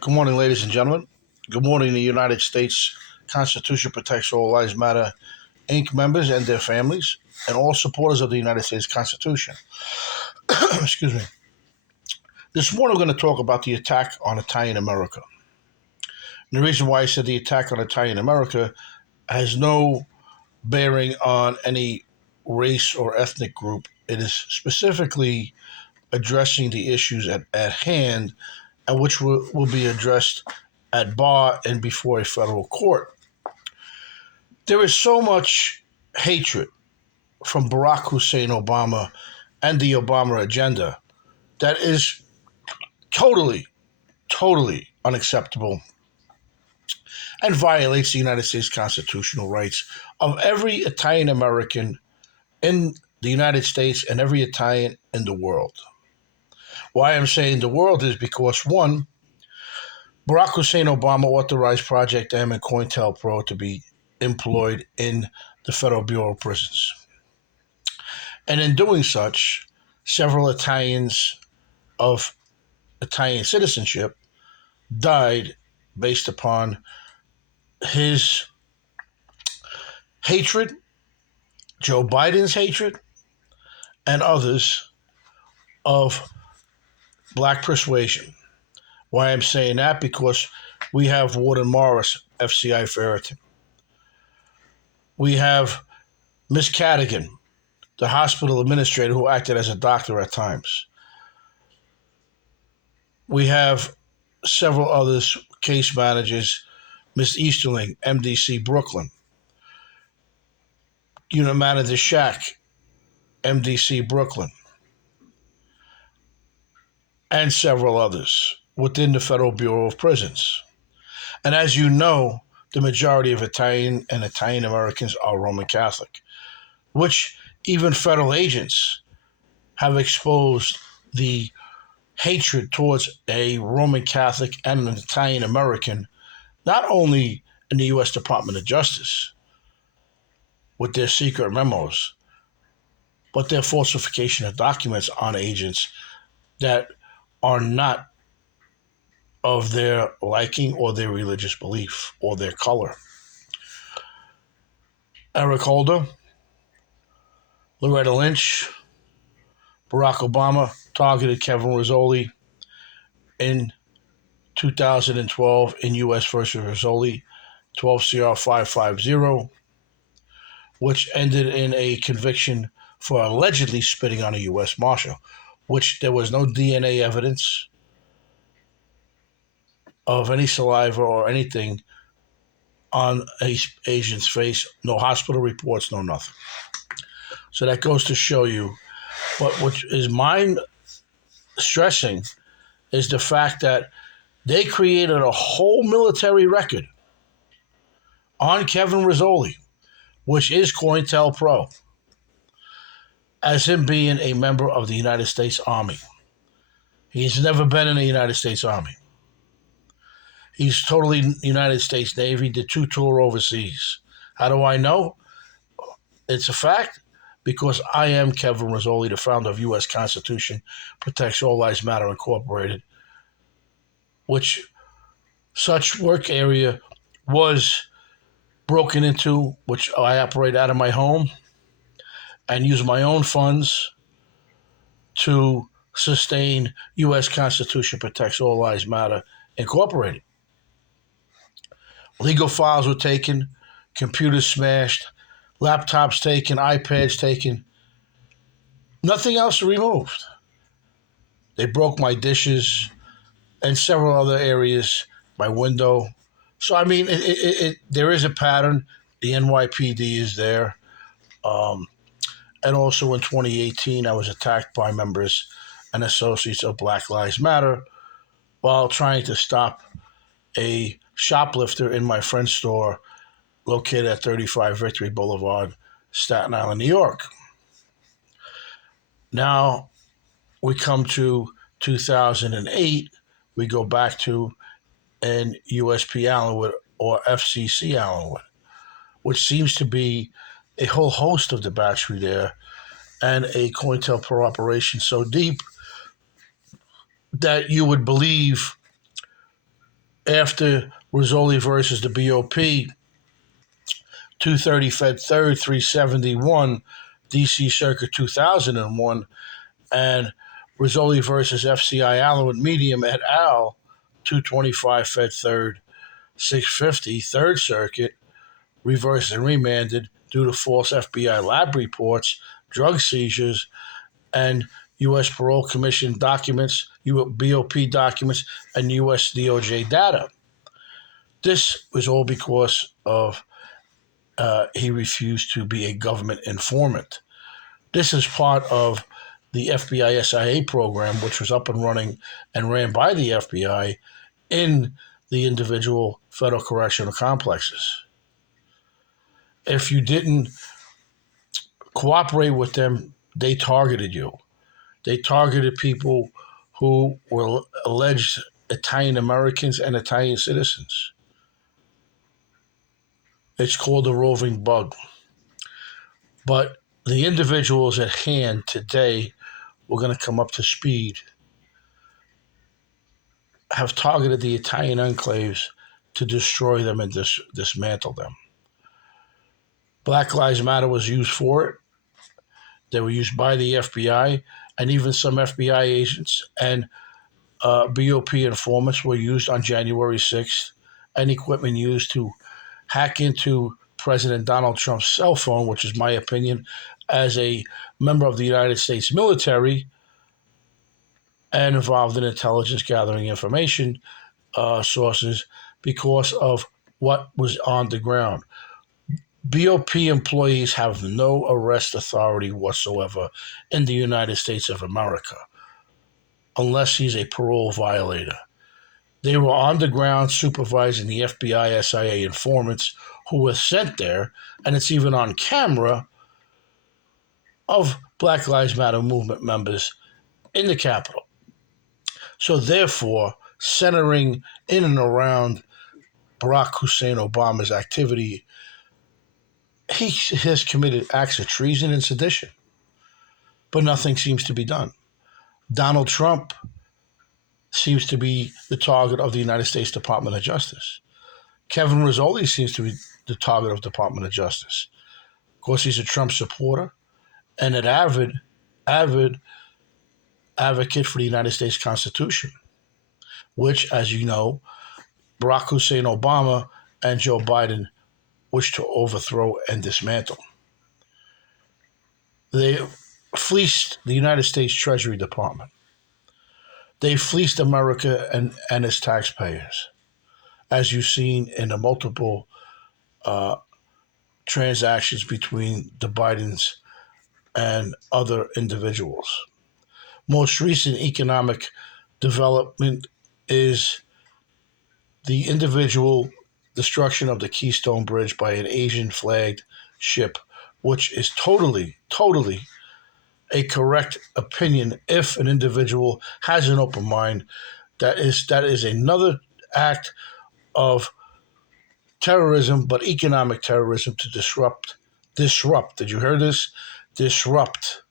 Good morning, ladies and gentlemen. Good morning. The United States Constitution protects all lives matter, Inc. members and their families, and all supporters of the United States Constitution. Excuse me. This morning, we're going to talk about the attack on Italian America. And the reason why I said the attack on Italian America has no bearing on any race or ethnic group. It is specifically addressing the issues at hand, and which will be addressed at bar and before a federal court. There is so much hatred from Barack Hussein Obama and the Obama agenda that is totally unacceptable and violates the United States constitutional rights of every Italian American in the United States and every Italian in the world. Why I'm saying the world is because, one, Barack Hussein Obama authorized Project M and COINTELPRO to be employed in the Federal Bureau of Prisons. And in doing such, several Italians of Italian citizenship died based upon his hatred, Joe Biden's hatred, and others of black persuasion. Why I'm saying that? Because we have Warden Morris, FCI Ferreton. We have Miss Cadigan, the hospital administrator who acted as a doctor at times. We have several others, case managers, Miss Easterling, MDC Brooklyn, Unit Manager Shack, MDC Brooklyn, and several others within the Federal Bureau of Prisons. And as you know, the majority of Italian and Italian Americans are Roman Catholic, which even federal agents have exposed the hatred towards a Roman Catholic and an Italian American, not only in the U.S. Department of Justice with their secret memos, but their falsification of documents on agents that are not of their liking or their religious belief or their color. Eric Holder, Loretta Lynch, Barack Obama targeted Kevin Rizzoli in 2012 in U.S. versus Rizzoli, 12 CR 550, which ended in a conviction for allegedly spitting on a U.S. Marshal, which there was no DNA evidence of any saliva or anything on a agent's face, no hospital reports, no nothing. So that goes to show you. But what is mind stressing is the fact that they created a whole military record on Kevin Rizzoli, which is COINTELPRO, as him being a member of the United States Army. He's never been in the United States Army. He's totally United States Navy, did 2 tours overseas. How do I know? It's a fact because I am Kevin Rizzoli, the founder of U.S. Constitution, Protects All Lives Matter Incorporated, which such work area was broken into, which I operate out of my home and use my own funds to sustain U.S. Constitution Protects All Lives Matter Incorporated. Legal files were taken, computers smashed, laptops taken, iPads taken. Nothing else removed. They broke my dishes and several other areas, my window. So, I mean, there is a pattern. The NYPD is there. And also in 2018, I was attacked by members and associates of Black Lives Matter while trying to stop a shoplifter in my friend's store located at 35 Victory Boulevard, Staten Island, New York. Now we come to 2008. We go back to an USP Allenwood or FCC Allenwood, which seems to be a whole host of debauchery there and a COINTELPRO operation so deep that you would believe after Rizzoli versus the BOP, 230 Fed 3rd, 371, DC Circuit 2001, and Rizzoli versus FCI Allen Medium et al., 225 Fed 3rd, 650, 3rd Circuit, reversed and remanded due to false FBI lab reports, drug seizures, and U.S. Parole Commission documents, BOP documents, and U.S. DOJ data. This was all because of he refused to be a government informant. This is part of the FBI SIA program, which was up and running and ran by the FBI in the individual federal correctional complexes. If you didn't cooperate with them, they targeted you. They targeted people who were alleged Italian Americans and Italian citizens. It's called a roving bug. But the individuals at hand today were going to come up to speed, have targeted the Italian enclaves to destroy them and dismantle them. Black Lives Matter was used for it. They were used by the FBI, and even some FBI agents and BOP informants were used on January 6th, and equipment used to hack into President Donald Trump's cell phone, which is my opinion, as a member of the United States military and involved in intelligence gathering information sources because of what was on the ground. BOP employees have no arrest authority whatsoever in the United States of America unless he's a parole violator. They were on the ground supervising the FBI SIA informants who were sent there, and it's even on camera of Black Lives Matter movement members in the Capitol. So therefore, centering in and around Barack Hussein Obama's activity, he has committed acts of treason and sedition, but nothing seems to be done. Donald Trump seems to be the target of the United States Department of Justice. Kevin Rizzoli seems to be the target of the Department of Justice. Of course, he's a Trump supporter and an avid advocate for the United States Constitution, which, as you know, Barack Hussein Obama and Joe Biden wish to overthrow and dismantle. They fleeced the United States Treasury Department. They fleeced America and its taxpayers, as you've seen in the multiple transactions between the Bidens and other individuals. Most recent economic development is the individual destruction of the Keystone Bridge by an Asian flagged ship, which is totally a correct opinion if an individual has an open mind. That is another act of terrorism, but economic terrorism to disrupt. Did you hear this? Disrupt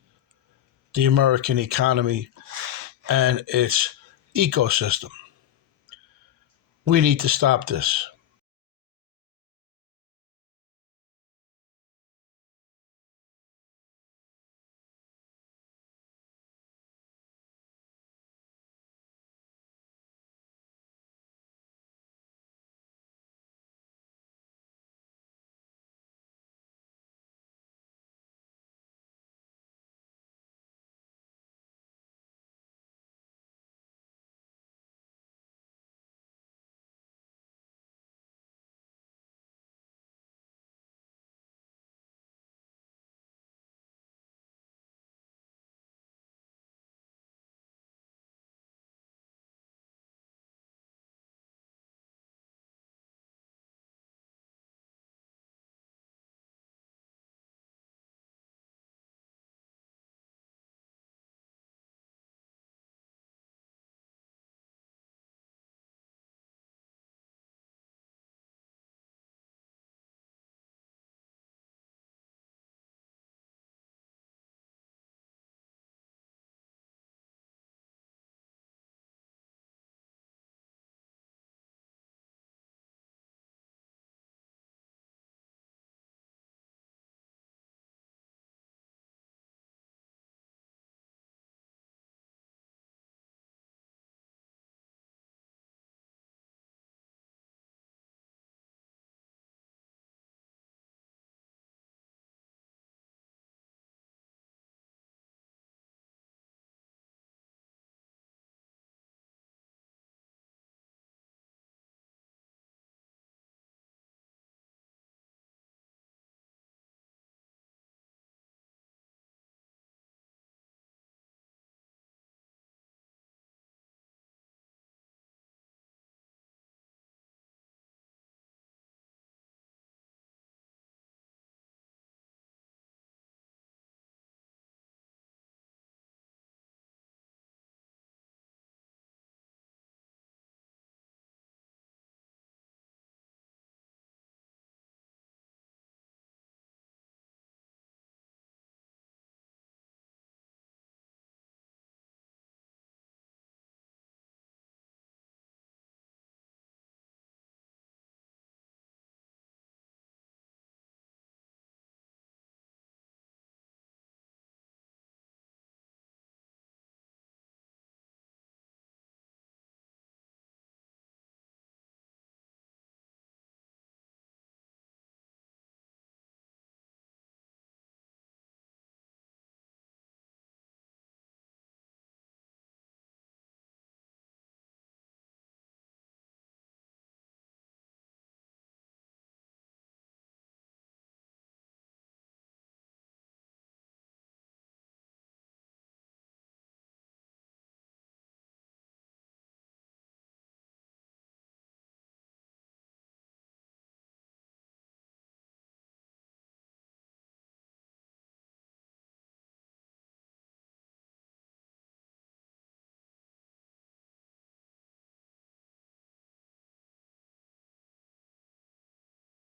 the American economy and its ecosystem. We need to stop this.